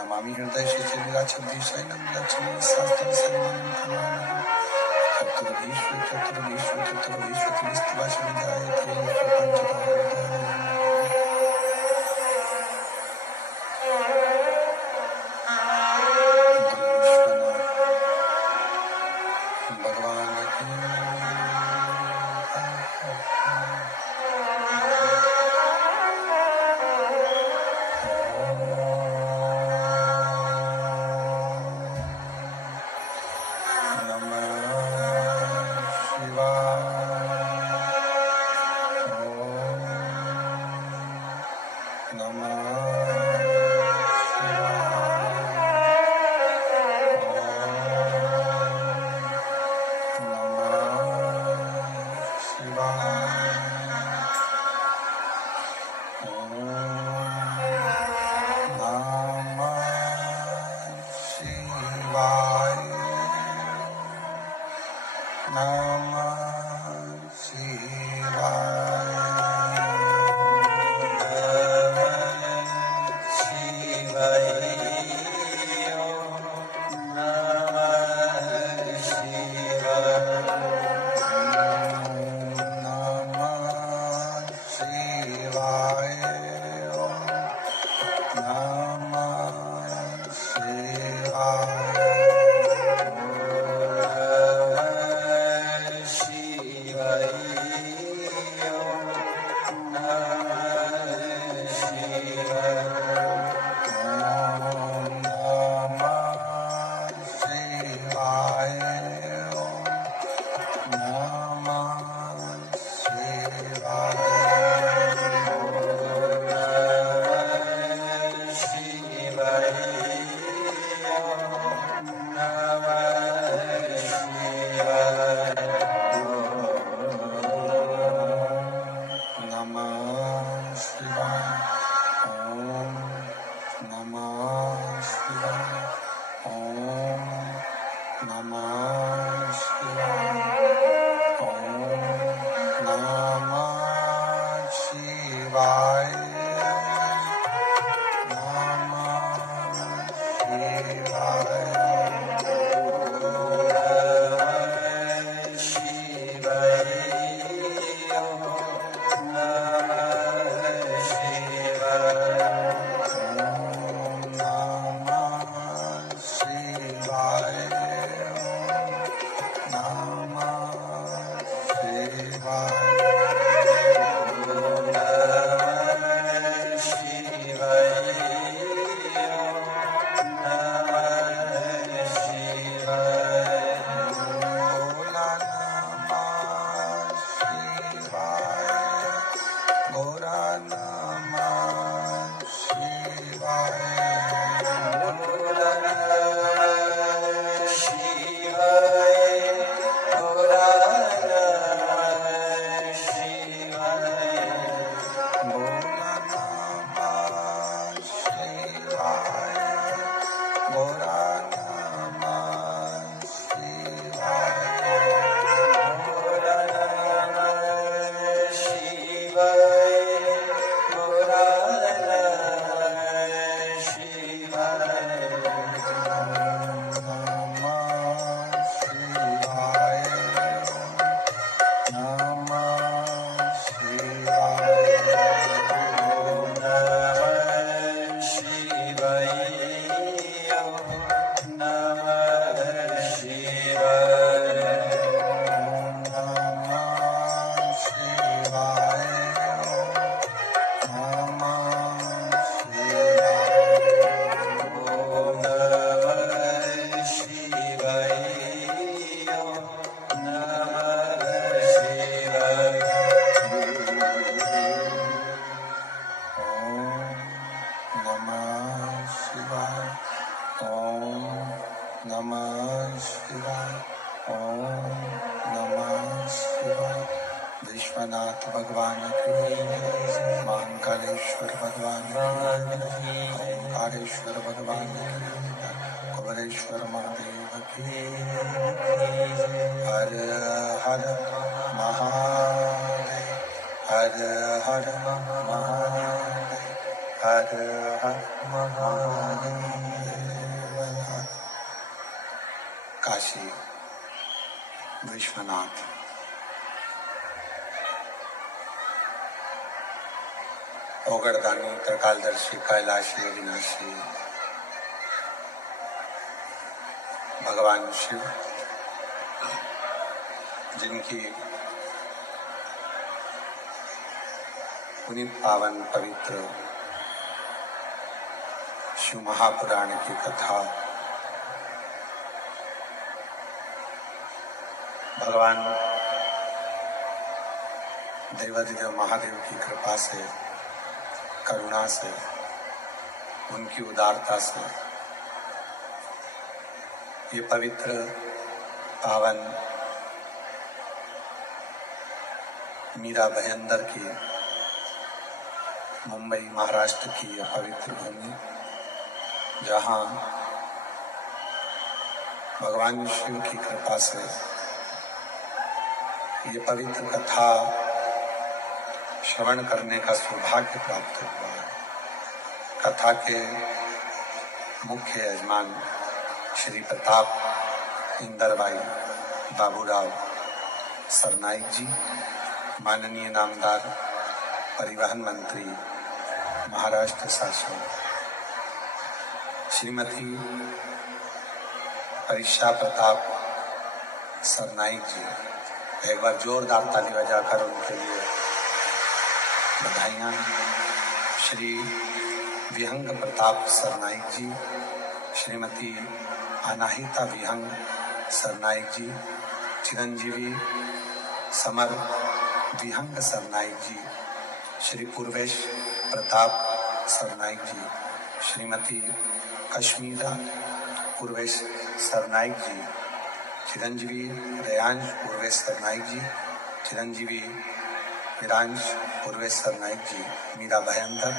नमामि हृदय शैलम लक्ष्मी शास्त्रम सन्मानम हर महादेव, हर हर महादेव, हर हर महादेव। काशी विश्वनाथ, ओगरदानी, त्रिकालदर्शी, कैलाशी, अविनाशी भगवान शिव, जिनकी पुनीत पावन पवित्र शिव महापुराण की कथा भगवान देवाधिदेव महादेव की कृपा से, करुणा से, उनकी उदारता से ये पवित्र पावन मीरा भयंदर की मुंबई महाराष्ट्र की यह पवित्र भूमि, जहाँ भगवान शिव की कृपा से ये पवित्र कथा श्रवण करने का सौभाग्य प्राप्त हुआ है। कथा के मुख्य यजमान श्री प्रताप इंदरबाई बाबूराव सरनाईक जी, माननीय नामदार परिवहन मंत्री महाराष्ट्र शासन, श्रीमती परीक्षा प्रताप सरनाईक जी, एक बार जोरदार ताली बजाकर उनके लिए बधाइयाँ। श्री विहंग प्रताप सरनाईक जी, श्रीमती अनाहिता विहंग सरनाईक जी, चिरंजीवी समर विहंग सरनाईक जी, श्री पूर्वेश प्रताप सरनाईक जी, श्रीमती कश्मीरा पूर्वेश सरनाईक जी, चिरंजीवी रेयांश पूर्वेश सरनाईक जी, चिरंजीवी विरांश पूर्वेश सरनाईक जी, मीरा भयंदर,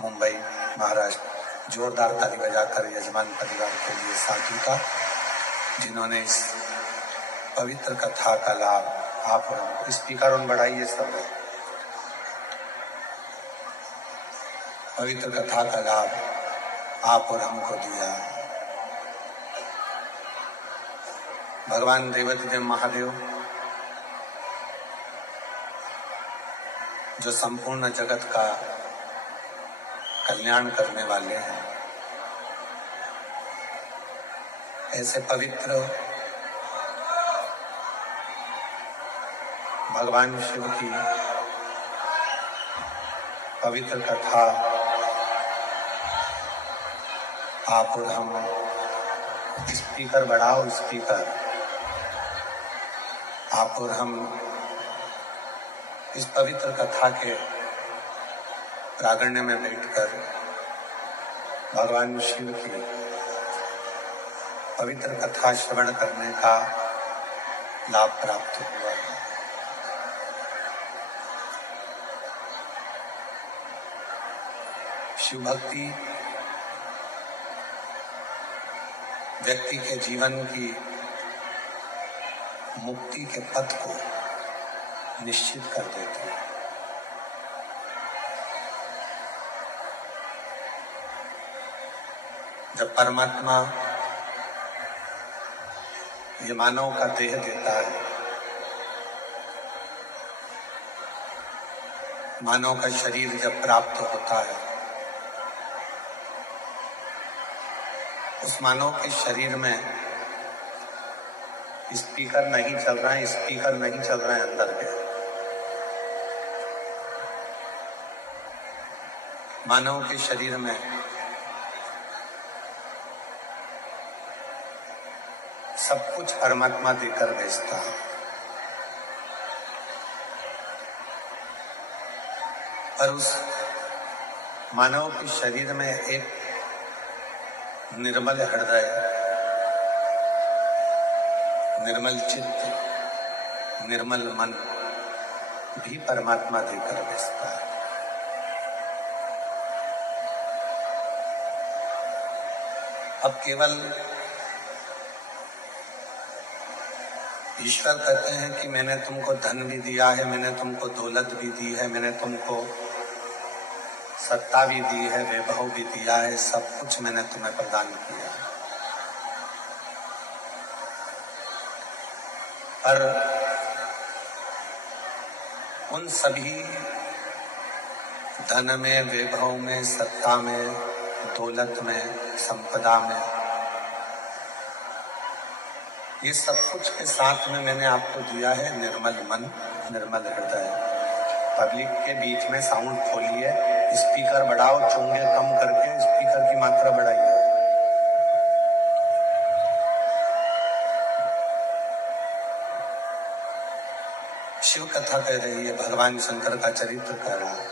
मुंबई महाराष्ट्र। जोरदार ताली बजाकर यजमान परिवार के लिए साधु का, जिन्होंने इस पवित्र कथा का लाभ आप और हमको, स्पीकर ऑन बढ़ाइए सब, पवित्र कथा का लाभ आप और हमको दिया। भगवान देवाधिदेव महादेव जो संपूर्ण जगत का कल्याण करने वाले हैं, ऐसे पवित्र भगवान शिव की पवित्र कथा आप और हम, स्पीकर बढ़ाओ, स्पीकर, आप और हम इस पवित्र कथा के प्रांगण में बैठकर भगवान शिव की पवित्र कथा श्रवण करने का लाभ प्राप्त हुआ है। शिव भक्ति व्यक्ति के जीवन की मुक्ति के पथ को निश्चित कर देती है। जब परमात्मा ये मानव का देह देता है, मानव का शरीर जब प्राप्त होता है, उस मानव के शरीर में स्पीकर नहीं चल रहा है, स्पीकर नहीं चल रहा है अंदर के। मानव के शरीर में सब कुछ परमात्मा देकर भेजता है, पर उस मानव के शरीर में एक निर्मल हृदय, निर्मल चित्त, निर्मल मन भी परमात्मा देकर भेजता है। अब केवल ईश्वर कहते हैं कि मैंने तुमको धन भी दिया है, मैंने तुमको दौलत भी दी है, मैंने तुमको सत्ता भी दी है, वैभव भी दिया है, सब कुछ मैंने तुम्हें प्रदान किया है। पर उन सभी धन में, वैभव में, सत्ता में, दौलत में, संपदा में, ये सब कुछ के साथ में मैंने आपको दिया है निर्मल मन, निर्मल हृदय। पब्लिक के बीच में साउंड खोलिए, स्पीकर बढ़ाओ, चुंगे कम करके स्पीकर की मात्रा बढ़ाइए। शिव कथा कह रही है, भगवान शंकर का चरित्र कह रहा है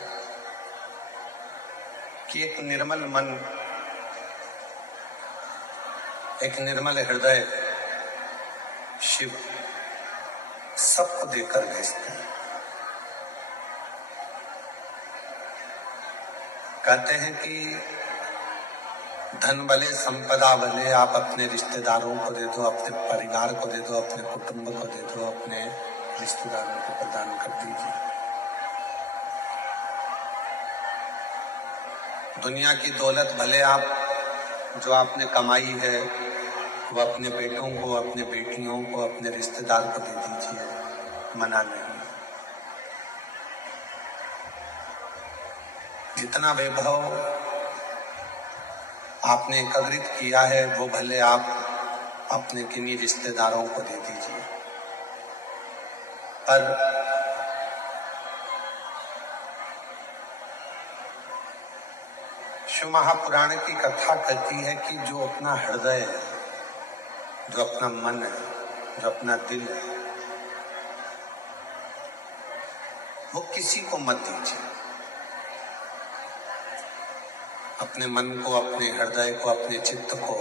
कि एक निर्मल मन, एक निर्मल हृदय शिव सबको देकर भेजते हैं। कहते हैं कि धन भले, संपदा भले, आप अपने रिश्तेदारों को दे दो, अपने परिवार को दे दो, अपने कुटुंब को दे दो, अपने रिश्तेदारों को प्रदान कर दीजिए। दुनिया की दौलत भले आप जो आपने कमाई है वो अपने बेटों को, अपने बेटियों को, अपने रिश्तेदार को दे दीजिए, मना नहीं। जितना वैभव आपने एकत्रित किया है वो भले आप अपने किन्हीं रिश्तेदारों को दे दीजिए, पर शिव महापुराण की कथा कहती है कि जो अपना हृदय है, जो अपना मन है, जो अपना दिल है, वो किसी को मत दीजिए। अपने मन को, अपने हृदय को, अपने चित्त को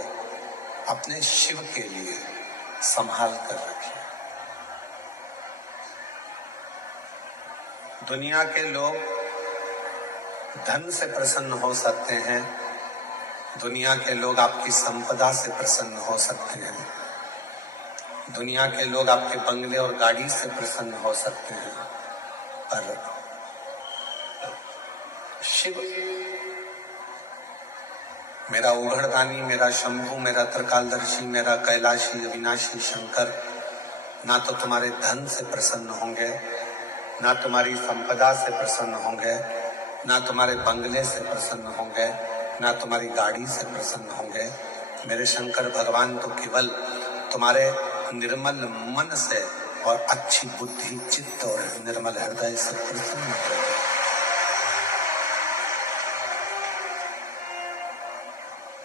अपने शिव के लिए संभाल कर रखिए। दुनिया के लोग धन से प्रसन्न हो सकते हैं, दुनिया के लोग आपकी संपदा से प्रसन्न हो सकते हैं, दुनिया के लोग आपके बंगले और गाड़ी से प्रसन्न हो सकते हैं, पर शिव, मेरा उघड़दानी, मेरा शंभु, मेरा त्रिकालदर्शी, मेरा कैलाशी अविनाशी शंकर ना तो तुम्हारे धन से प्रसन्न होंगे, ना तुम्हारी संपदा से प्रसन्न होंगे, ना तुम्हारे बंगले से प्रसन्न होंगे, ना तुम्हारी गाड़ी से प्रसन्न होंगे। मेरे शंकर भगवान तो केवल तुम्हारे निर्मल मन से और अच्छी बुद्धि, चित्त और निर्मल हृदय से प्रसन्न होंगे।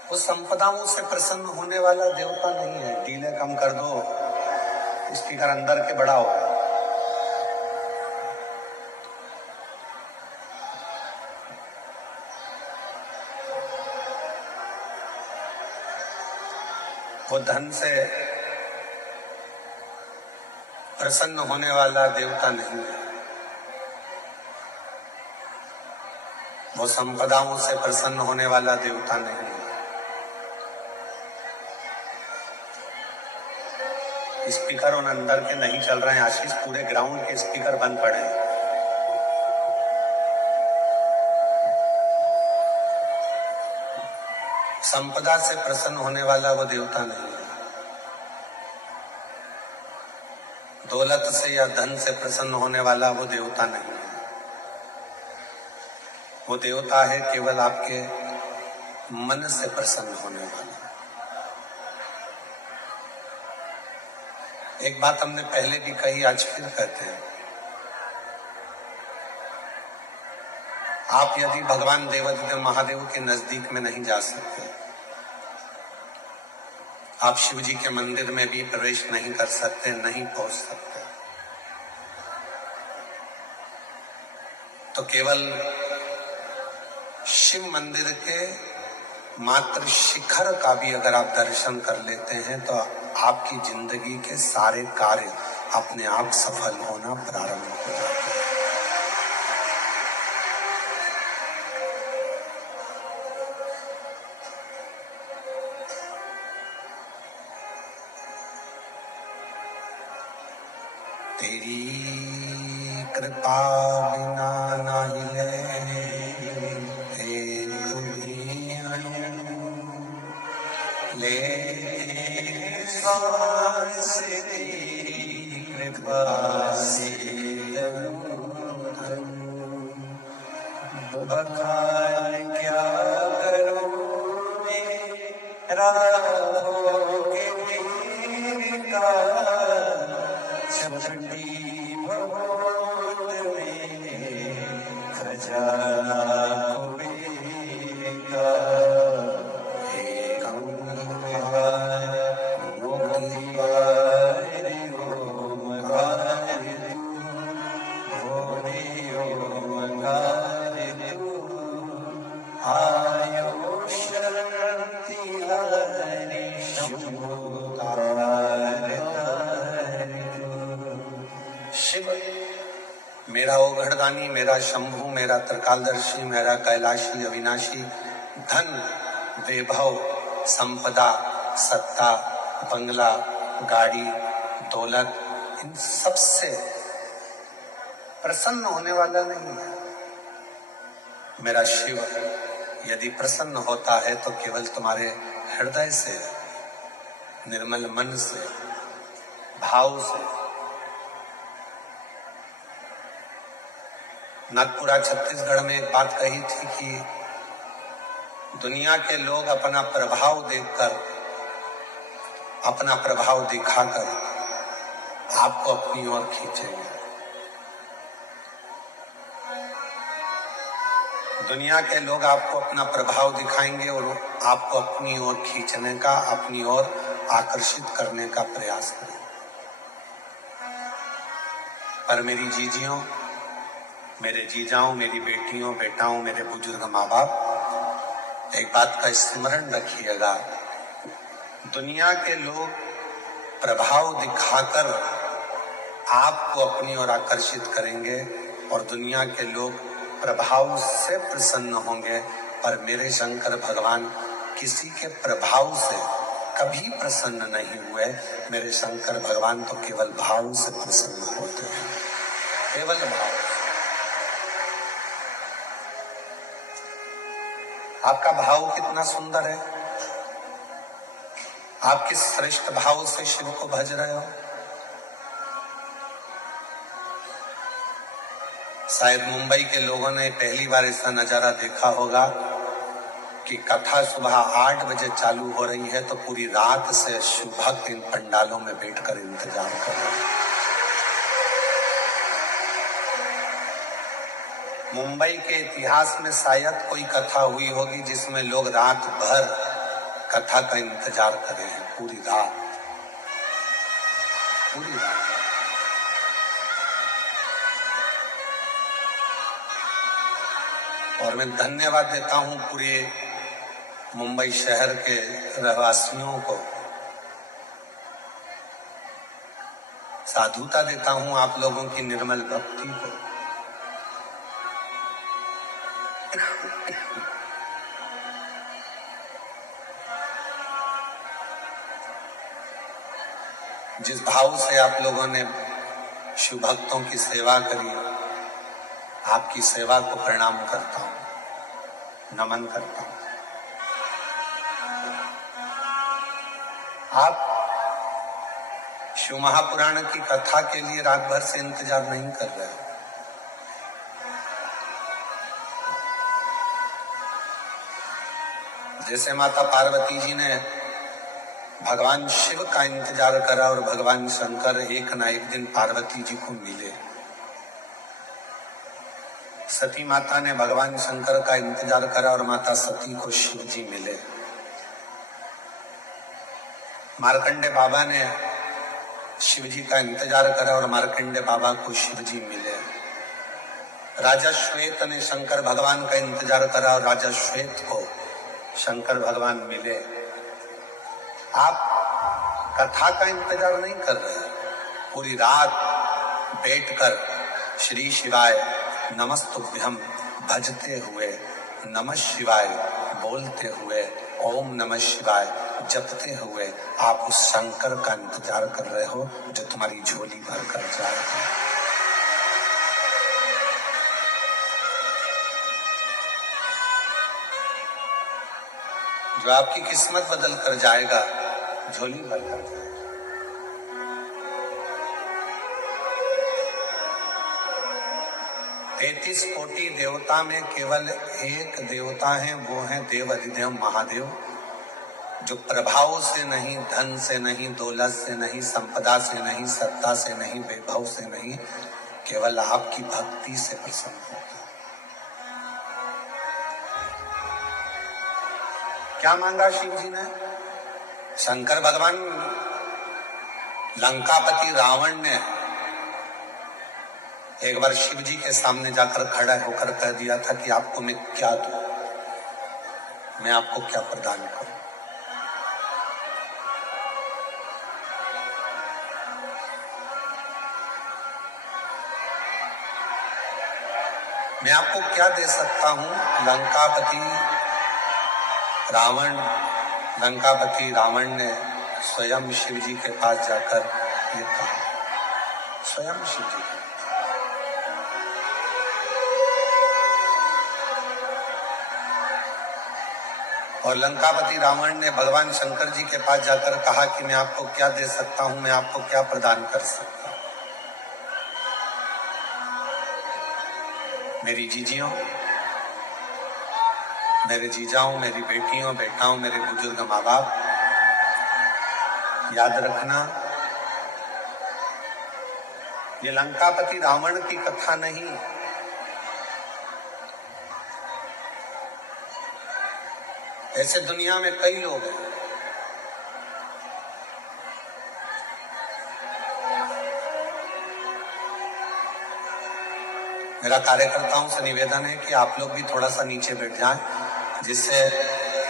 वो संपदाओं से प्रसन्न होने वाला देवता नहीं है। डीले कम कर दो, स्पीकर अंदर के बढ़ाओ। वो धन से प्रसन्न होने वाला देवता नहीं है। वो संपदाओं से प्रसन्न होने वाला देवता नहीं है। स्पीकर उन अंदर के नहीं चल रहे हैं आशीष, पूरे ग्राउंड के स्पीकर बंद पड़े हैं। संपदा से प्रसन्न होने वाला वो देवता नहीं है। दौलत से या धन से प्रसन्न होने वाला वो देवता नहीं है। वो देवता है केवल आपके मन से प्रसन्न होने वाला। एक बात हमने पहले भी कही, आज फिर कहते हैं, आप यदि भगवान देवाधिदेव महादेव के नजदीक में नहीं जा सकते, आप शिव जी के मंदिर में भी प्रवेश नहीं कर सकते, नहीं पहुंच सकते, तो केवल शिव मंदिर के मात्र शिखर का भी अगर आप दर्शन कर लेते हैं तो आपकी जिंदगी के सारे कार्य अपने आप सफल होना प्रारंभ हो जाते हैं। तेरी कृपा बिना ना हिले एक भी अणु ले सांस तेरी कृपा से बखान क्या करूं मेरा होके का चपटी बहुत में खजाना का शिव मेरा ओघड़दानी, मेरा शंभु, मेरा त्रिकालदर्शी, मेरा कैलाशी अविनाशी, धन वैभव संपदा सत्ता बंगला गाड़ी दौलत इन सब से प्रसन्न होने वाला नहीं है। मेरा शिव यदि प्रसन्न होता है तो केवल तुम्हारे हृदय से, निर्मल मन से, भाव से। नागपुरा छत्तीसगढ़ में एक बात कही थी कि दुनिया के लोग अपना प्रभाव देखकर, अपना प्रभाव दिखाकर आपको अपनी ओर खींचेंगे। दुनिया के लोग आपको अपना प्रभाव दिखाएंगे और आपको अपनी ओर खींचने का, अपनी ओर आकर्षित करने का प्रयास करेंगे। पर मेरी जीजियों, मेरे जीजाओं, मेरी बेटियों बेटाओं, मेरे बुजुर्ग माँ बाप, एक बात का स्मरण रखिएगा, दुनिया के लोग प्रभाव दिखाकर आपको अपनी ओर आकर्षित करेंगे और दुनिया के लोग प्रभाव से प्रसन्न होंगे, पर मेरे शंकर भगवान किसी के प्रभाव से कभी प्रसन्न नहीं हुए। मेरे शंकर भगवान तो केवल भाव से प्रसन्न होते हैं, केवल भाव। आपका भाव कितना सुंदर है, आप किस श्रेष्ठ भाव से शिव को भज रहे हो। शायद मुंबई के लोगों ने पहली बार ऐसा नजारा देखा होगा कि कथा सुबह 8 बजे चालू हो रही है तो पूरी रात से शिव भक्त इन पंडालों में बैठकर इंतजार कर रहे हैं। मुंबई के इतिहास में शायद कोई कथा हुई होगी जिसमें लोग रात भर कथा का इंतजार करे हैं, पूरी रात, पूरी रात। और मैं धन्यवाद देता हूं पूरे मुंबई शहर के रहवासियों को, साधुता देता हूं आप लोगों की निर्मल भक्ति को। जिस भाव से आप लोगों ने शिव भक्तों की सेवा करी, आपकी सेवा को प्रणाम करता हूं, नमन करता हूं। आप शिव महापुराण की कथा के लिए रात भर से इंतजार नहीं कर रहे हो। जैसे माता पार्वती जी ने भगवान शिव का इंतजार करा और भगवान शंकर एक ना एक दिन पार्वती जी को मिले। सती माता ने भगवान शंकर का इंतजार करा और माता सती को शिव जी मिले। मार्कंडे बाबा ने शिव जी का इंतजार करा और मार्कंडे बाबा को शिव जी मिले। राजा श्वेत ने शंकर भगवान का इंतजार करा और राजा श्वेत को शंकर भगवान मिले। आप कथा का इंतजार नहीं कर रहे, पूरी रात बैठकर श्री शिवाय नमस्तुभ्यम भजते हुए, नमः शिवाय बोलते हुए, ओम नमः शिवाय जपते हुए आप उस शंकर का इंतजार कर रहे हो जो तुम्हारी झोली भर कर जाएगा। जो आपकी किस्मत बदल कर जाएगा, झोली भर कर जाएगा। 33 कोटि देवता में केवल एक देवता है, वो है देव अधिदेव महादेव, जो प्रभाव से नहीं, धन से नहीं, दौलत से नहीं, संपदा से नहीं, सत्ता से नहीं, वैभव से नहीं, केवल आपकी भक्ति से प्रसन्न होता है। क्या मांगा शिव जी ने? शंकर भगवान, लंकापति रावण ने एक बार शिव जी के सामने जाकर खड़ा होकर कह दिया था कि आपको मैं क्या दूं, मैं आपको क्या प्रदान करूं। मैं आपको क्या दे सकता हूं? लंकापति रावण ने स्वयं शिव जी के पास जाकर ये कहा, स्वयं शिव जी के। और लंकापति रावण ने भगवान शंकर जी के पास जाकर कहा कि मैं आपको क्या दे सकता हूं, मैं आपको क्या प्रदान कर सकता हूं। मेरी जीजियों, मेरे जीजाओं, मेरी बेटियों, बेटाओं, मेरे बुजुर्ग माँ बाप, याद रखना, ये लंकापति रावण की कथा नहीं, ऐसे दुनिया में कई लोग हैं। मेरा कार्यकर्ताओं से निवेदन है कि आप लोग भी थोड़ा सा नीचे बैठ जाएं, जिससे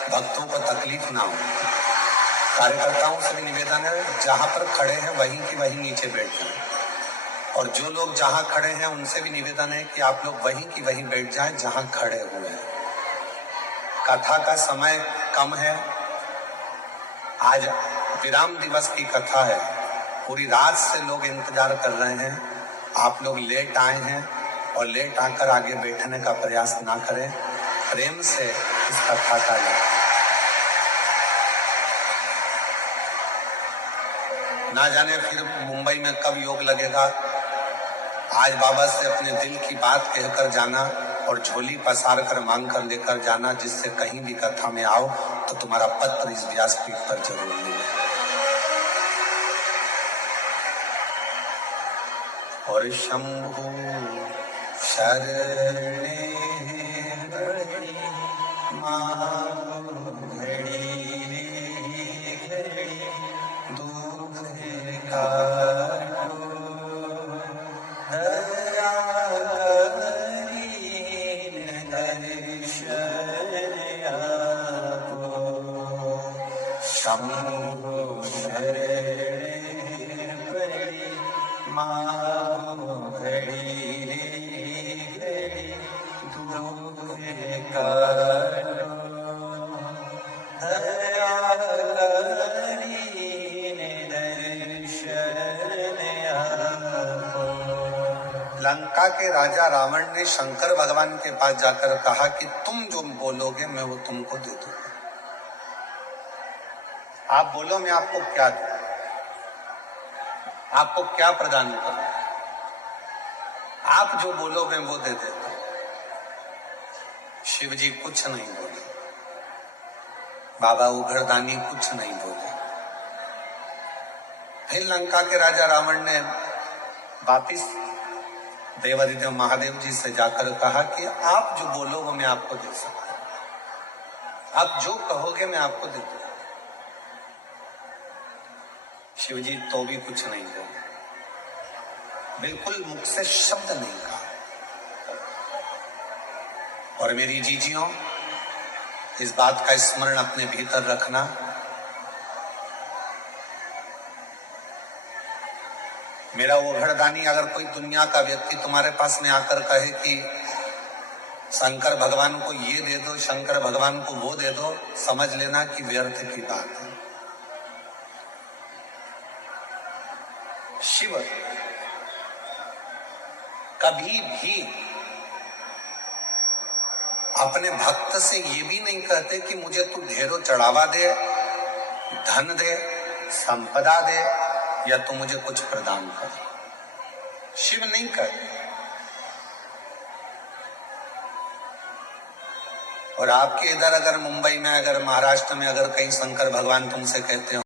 भक्तों को तकलीफ ना हो। कार्यकर्ताओं से भी निवेदन है, जहां पर खड़े हैं वहीं की वहीं नीचे बैठ जाएं। और जो लोग जहां खड़े हैं उनसे भी निवेदन है कि आप लोग वहीं की वहीं बैठ जाएं जहां खड़े हुए हैं। कथा का समय कम है, आज विराम दिवस की कथा है, पूरी रात से लोग इंतजार कर रहे हैं। आप लोग लेट आए हैं और लेट आकर आगे बैठने का प्रयास ना करें, प्रेम से इस कथा का लें। ना जाने फिर मुंबई में कब योग लगेगा। आज बाबा से अपने दिल की बात कहकर जाना और झोली पसार कर मांग कर लेकर जाना, जिससे कहीं भी कथा में आओ तो तुम्हारा पत्र इस व्यासपीठ पर जरूर मिले। और शंभु शरणे बड़ी माँ घड़ी घड़ी दुख काटो दया दीन दर्शन आपो। शंभु शरणे बड़ी माँ घड़ी घड़ी दुख काटो दया दीन दर्शन आपो। लंका के राजा रावण ने शंकर भगवान के पास जाकर कहा कि तुम जो बोलोगे मैं वो तुमको दे दूंगा। आप बोलो, मैं आपको क्या दूं, आपको क्या प्रदान करूं। आप जो बोलो मैं वो दे देता हूं। शिव जी कुछ नहीं बोले, बाबा उघड़दानी कुछ नहीं बोले। फिर लंका के राजा रावण ने वापिस देवाधिदेव महादेव जी से जाकर कहा कि आप जो बोलो वो मैं आपको दे सकता हूं, आप जो कहोगे मैं आपको दे दूंगा। शिव जी तो भी कुछ नहीं बोले, बिल्कुल मुख से शब्द नहीं कहा। और मेरी जीजियों, इस बात का स्मरण अपने भीतर रखना, मेरा ओघड़दानी अगर कोई दुनिया का व्यक्ति तुम्हारे पास में आकर कहे कि शंकर भगवान को ये दे दो, शंकर भगवान को वो दे दो, समझ लेना कि व्यर्थ की बात है। शिव कभी भी अपने भक्त से ये भी नहीं कहते कि मुझे तू ढेरों चढ़ावा दे, धन दे, संपदा दे, या तू मुझे कुछ प्रदान कर। शिव नहीं कहते। और आपके इधर अगर मुंबई में, अगर महाराष्ट्र में, अगर कहीं शंकर भगवान तुमसे कहते हो